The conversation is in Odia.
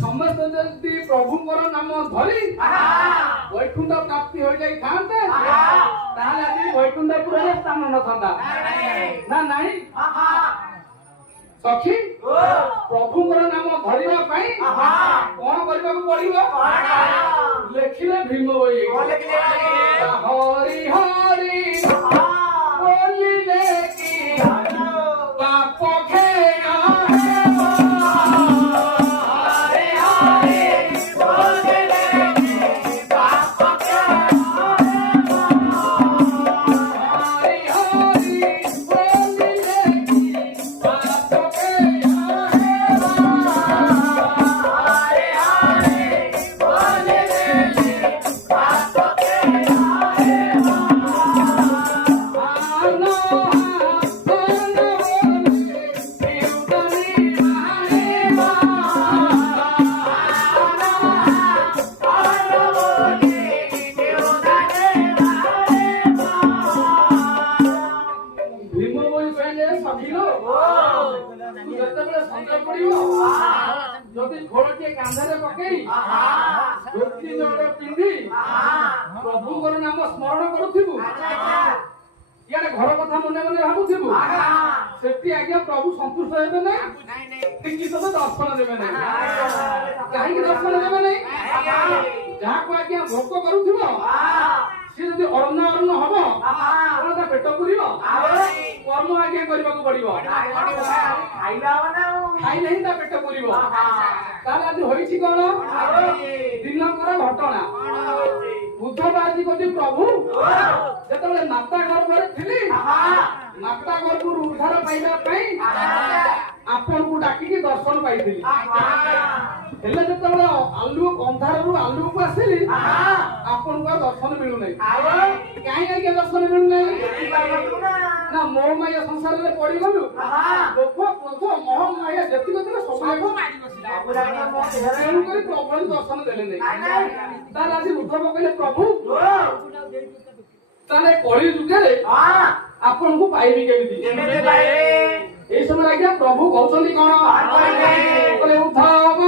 ସମସ୍ତେ ଯଦି ପ୍ରଭୁଙ୍କର ନାମ ଧରି ବୈକୁଣ୍ଠ ପ୍ରାପ୍ତି ହୋଇଯାଇଥାନ୍ତେ ତାହେଲେ ଆଜି ବୈକୁଣ୍ଠପୁରରେ ସ୍ଥାନ ନଥାନ୍ତା ନା ନାହିଁ। ସଖୀ ପ୍ରଭୁଙ୍କର ନାମ ଧରିବା ପାଇଁ କଣ କରିବାକୁ ପଡିବ? ଲେଖିଲେ ଭୀମ ବହି ହରି ହରି ବୋଲିଲେ କି ପାପ ଖେଳ যদি ঘোড়টিଏ କାନ୍ଧରେ ପକେଇ ଧୋତି ଜୋଡ଼ ପିନ୍ଧି ପ୍ରଭୁଙ୍କର ନାମ ସ୍ମରଣ କରୁଥିବୁ ଇଆଡେ ଘର କଥା ମନେ ମନେ ଭାବୁଥିବୁ ସେଠି ଆଜ୍ଞା ପ୍ରଭୁ ସନ୍ତୁଷ୍ଟ ହେବେ ନାହିଁ ଟିକେ ତତେ ଦର୍ଶନ ଦେବେ ନାହିଁ। କାହିଁକି ଦର୍ଶନ ଦେବେ ନାହିଁ? ଯାହାକୁ ଆଜ୍ଞା ଭୋକ କରୁଥିବ ସେ ଯଦି ଅନ୍ନ ହବ ତା ପେଟ ପୁରିବ କର୍ମ ଆଜ୍ଞା କରିବାକୁ ପଡିବ ଖାଇଲେ ହିଁ ତା ପେଟ ପୁରିବ। ତାହେଲେ ଆଜି ହୋଇଛି କଣ? ଦିନକର ଘଟଣା। ବୁଧବାର ଆଜି କହୁଛି ପ୍ରଭୁ ଯେତେବେଳେ ମାତା ଗର୍ଭରେ ଥିଲି ମାତା ଗର୍ଭରୁ ଉଦ୍ଧାର ପାଇବା ପାଇଁ ଆପଣଙ୍କୁ ଡାକିକି ଦର୍ଶନ ପାଇଥିଲି। ହେଲେ ଯେତେବେଳେ ଅନ୍ଧାରରୁ ଆଲୁଅକୁ ଆସିଲି ଆପଣଙ୍କୁ ଆଉ ଦର୍ଶନ ମିଳୁନାହିଁ। କାହିଁକି ଆଜ୍ଞା ଦର୍ଶନ ମିଳୁନାହିଁ? ନା ମୋହ ମାୟା ସଂସାରରେ ପଡିଗଲୁ। ଲୋଭ କ୍ରୋଧ ମୋହ ମାୟା ଯେତିକି ଥିଲା ସବୁ ତେଣୁକରି ପ୍ରଭୁ ଦର୍ଶନ ଦେଲେ ନାହିଁ। ତାହେଲେ ଆଜି ଉଦ୍ଧବ କହିଲେ ପ୍ରଭୁ ତାହେଲେ କଳି ଯୁଗରେ ଆପଣଙ୍କୁ ପାଇବି କେମିତି? ଏଇ ସମୟରେ ଆଜ୍ଞା ପ୍ରଭୁ କହୁଛନ୍ତି କଣ? ଉଦ୍ଧବ